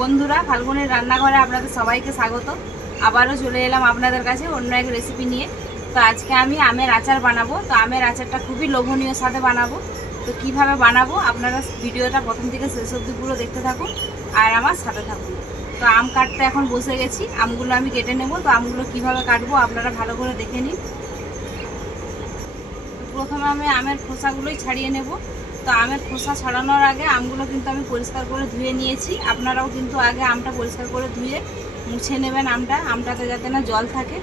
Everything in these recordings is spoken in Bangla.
বন্ধুরা, ফাল্গুনের রান্নাঘরে আপনাদের সবাইকে স্বাগত। আবারও চলে এলাম আপনাদের কাছে অন্য এক রেসিপি নিয়ে। তো আজকে আমি আমের আচার বানাবো। তো আমের আচারটা খুবই লোভনীয় স্বাদে বানাবো। তো কিভাবে বানাবো আপনারা ভিডিওটা প্রথম থেকে শেষ অবধি পুরো দেখতে থাকুন আর আমার সাথে থাকুন। তো আম কাটতে এখন বসে গেছি, আমগুলো আমি কেটে নেব। তো আমগুলো কিভাবে কাটবো আপনারা ভালো করে দেখে নিন। প্রথমে আমি আমের খোসাগুলোই ছাড়িয়ে নেব। তো আমের খোসা ছাড়ানোর আগে আমগুলো কিন্তু আমি পরিষ্কার করে ধুয়ে নিয়েছি। আপনারাও কিন্তু আগে আমটা পরিষ্কার করে ধুয়ে মুছে নেবেন আমটাতে যাতে না জল থাকে।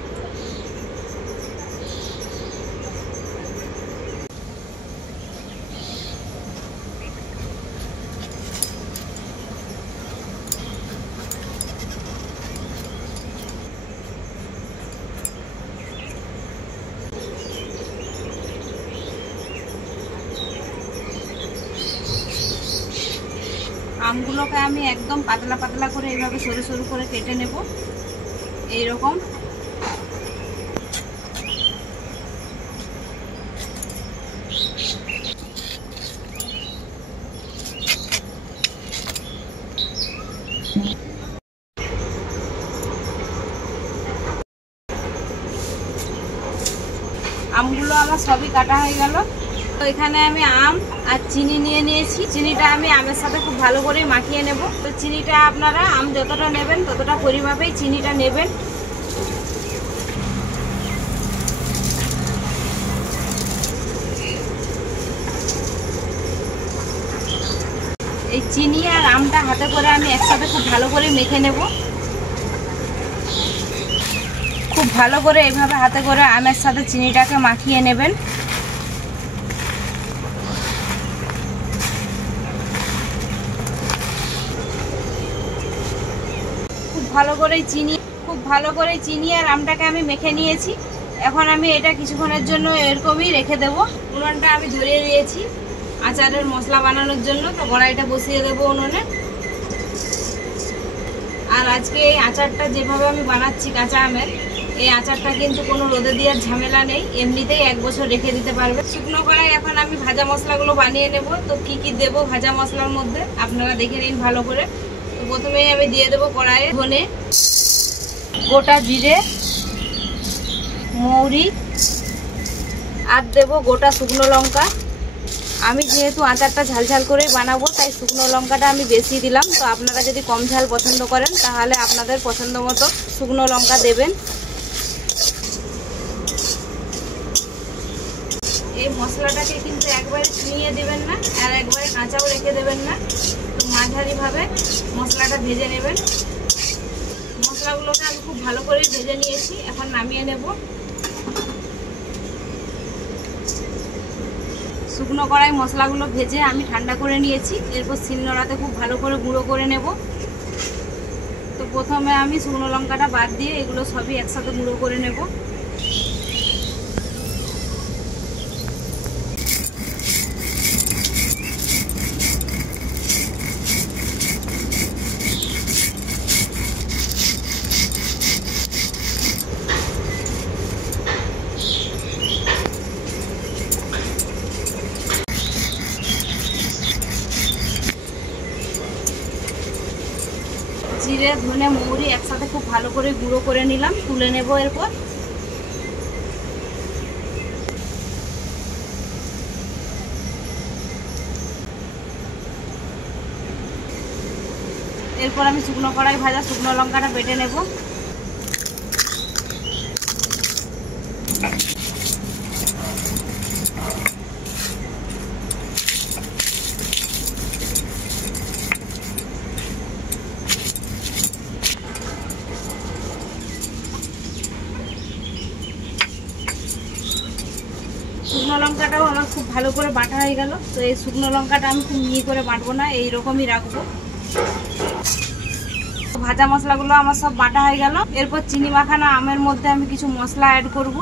আমগুলোকে আমি একদম পাতলা পাতলা করে এইভাবে সরু সরু করে কেটে নেব। এইরকম আমগুলো আমার সবই কাটা হয়ে গেল। তো এখানে আমি আম আর চিনি নিয়ে নিয়েছি। চিনিটা আমি আমের সাথে খুব ভালো করে মাখিয়ে নেব। তো চিনিটা আপনারা আম যতটা নেবেন ততটা পরিমাপেই চিনিটা নেবেন। এই চিনি আর আমটা হাতে করে আমি একসাথে খুব ভালো করে মেখে নেব। খুব ভালো করে এইভাবে হাতে করে আমের সাথে চিনিটাকে মাখিয়ে নেবেন। খুব ভালো করে চিনি আর আমটাকে আমি মেখে নিয়েছি। এখন আমি এটা কিছুক্ষণের জন্য এরকমই রেখে দেব। উনুনটা আমি ধরিয়ে দিয়েছি আচারের মশলা বানানোর জন্য। তো কড়াইটা বসিয়ে দেবো উনুনে। আর আজকে এই আচারটা যেভাবে আমি বানাচ্ছি কাঁচা আমের, এই আচারটা কিন্তু কোনো রোদে দেওয়ার ঝামেলা নেই, এমনিতেই 1 বছর রেখে দিতে পারবে। শুকনো কড়াই এখন আমি ভাজা মশলাগুলো বানিয়ে নেব। তো কি কি দেব ভাজা মশলার মধ্যে আপনারা দেখে নিন ভালো করে। তো প্রথমেই আমি দিয়ে দেবো কড়াইয়ে ধনে, গোটা জিরে, মৌরি আর দেবো গোটা শুকনো লঙ্কা। আমি যেহেতু আচারটা ঝালঝাল করেই বানাবো তাই শুকনো লঙ্কাটা আমি বেশি দিলাম। তো আপনারা যদি কম ঝাল পছন্দ করেন তাহলে আপনাদের পছন্দ মতো শুকনো লঙ্কা দেবেন। এই মশলাটাকে কিন্তু একবারে ছুঁয়ে দেবেন না আর একবারে কাঁচাও রেখে দেবেন না। তো মাঝারিভাবে মশলাটা ভেজে নেবেন। মশলাগুলোকে আমি খুব ভালো করে ভেজে নিয়েছি, এখন নামিয়ে নেব। শুকনো কড়াই মশলাগুলো ভেজে আমি ঠান্ডা করে নিয়েছি। এরপর শিলনোড়াতে খুব ভালো করে গুঁড়ো করে নেব। তো প্রথমে আমি শুকনো লঙ্কাটা বাদ দিয়ে এগুলো সবই একসাথে গুঁড়ো করে নেব। জিরে, ধনে, মৌরি একসাথে খুব ভালো করে গুঁড়ো করে নিলাম, তুলে নেব। এরপর আমি শুকনো কড়াই ভাজা শুকনো লঙ্কাটা বেটে নেব। শুকনো লঙ্কাটাও আমার খুব ভালো করে বাটা হয়ে গেল। তো এই শুকনো লঙ্কাটা আমি খুব মিহি করে বাটবো না, এইরকমই রাখবো। ভাজা মশলাগুলো আমার সব বাটা হয়ে গেল। এরপর চিনি মাখানো আমের মধ্যে আমি কিছু মশলা অ্যাড করব।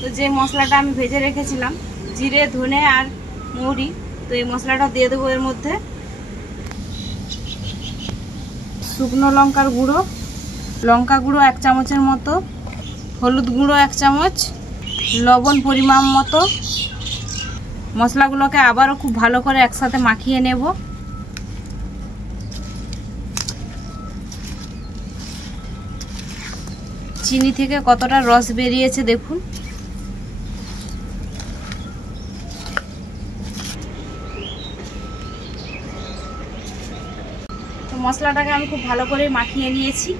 তো যে মশলাটা আমি ভেজে রেখেছিলাম জিরে, ধনে আর মৌরি, তো এই মশলাটা দিয়ে দেবো এর মধ্যে। শুকনো লঙ্কার গুঁড়ো, লঙ্কা গুঁড়ো 1 চামচের মতো, হলুদ গুঁড়ো 1 চামচ, লবণ পরিমাণ মতো। মশলাগুলোকে আবারও খুব ভালো করে একসাথে মাখিয়ে নেব। চিনি থেকে কতটা রস বেরিয়েছে দেখুন। তো মশলাটাকে আমি খুব ভালো করে মাখিয়ে নিয়েছি।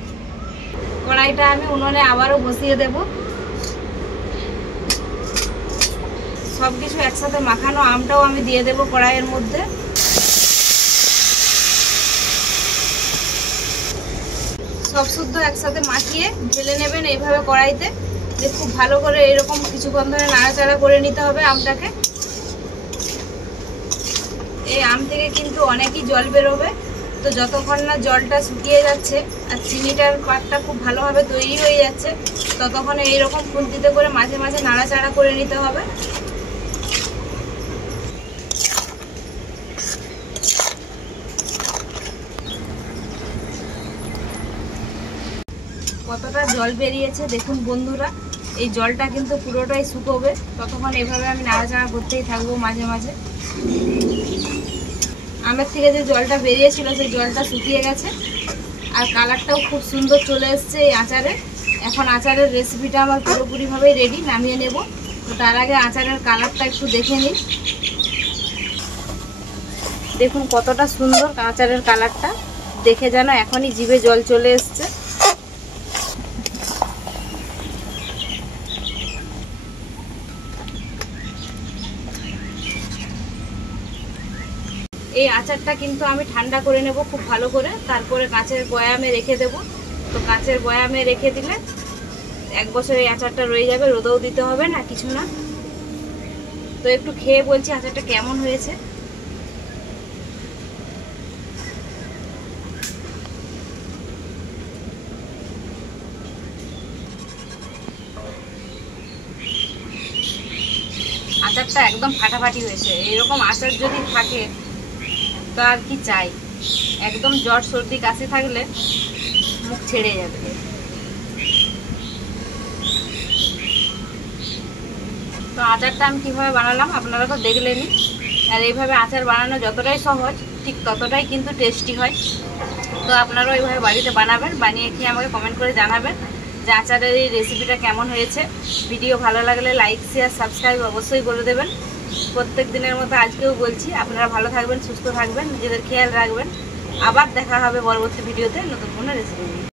কড়াইটা আমি উনুনে আবারও বসিয়ে দেব। সব কিছু একসাথে মাখানো আমটাও আমি দিয়ে দেব কড়াইয়ের মধ্যে। সব শুদ্ধ একসাথে মাখিয়ে ঢেলে নেবেন এইভাবে কড়াইতে। যে খুব ভালো করে এরকম কিছুক্ষণ ধরে নাড়াচাড়া করে নিতে হবে আমটাকে। এই আম থেকে কিন্তু অনেকই জল বেরোবে, তো যতক্ষণ না জলটা শুকিয়ে যাচ্ছে আর চিনিটার পাকটা খুব ভালোভাবে তৈরি হয়ে যাচ্ছে, ততক্ষণ এইরকম খুন্তিতে করে মাঝে মাঝে নাড়াচাড়া করে নিতে হবে। কতটা জল বেরিয়েছে দেখুন বন্ধুরা। এই জলটা কিন্তু পুরোটাই শুকোবে, ততক্ষণ এইভাবে আমি নাড়াচাড়া করতেই থাকবো মাঝে মাঝে। আমের থেকে যে জলটা বেরিয়েছিল সেই জলটা শুকিয়ে গেছে, আর কালারটাও খুব সুন্দর চলে এসছে এই আচারে। এখন আচারের রেসিপিটা আমার পুরোপুরিভাবেই রেডি, নামিয়ে নেব। তো তার আগে আচারের কালারটা একটু দেখে নিন। দেখুন কতটা সুন্দর আচারের কালারটা, দেখে যেন এখনই জিভে জল চলে এসছে। এই আচারটা কিন্তু আমি ঠান্ডা করে নেব খুব ভালো করে, তারপরে কাঁচের বয়ামে রেখে দেব। তো কাঁচের বয়ামে রেখে দিলে 1 বছর এই আচারটা রয়ে যাবে, রোদেও দিতে হবে না, কিছু না। তো একটু খেয়ে বলছি আচারটা কেমন হয়েছে। আচারটা একদম ফাটাফাটি হয়েছে। এরকম আচার যদি থাকে তো আর কি চাই। একদম জ্বর সর্দি কাশি থাকলে মুখ ছেড়ে যাবে। তো আচারটা আমি কীভাবে বানালাম আপনারা তো দেখলেনই। আর এইভাবে আচার বানানো যতটাই সহজ ঠিক ততটাই কিন্তু টেস্টি হয়। তো আপনারাও এইভাবে বাড়িতে বানাবেন, বানিয়ে খেয়ে আমাকে কমেন্ট করে জানাবেন যে আচারের এই রেসিপিটা কেমন হয়েছে। ভিডিও ভালো লাগলে লাইক শেয়ার সাবস্ক্রাইব অবশ্যই করে দেবেন। প্রত্যেক দিনের মতো আজকেও বলছি আপনারা ভালো থাকবেন, সুস্থ থাকবেন, নিজেদের খেয়াল রাখবেন। আবার দেখা হবে পরবর্তী ভিডিওতে নতুন কোনো রেসিপি নিয়ে।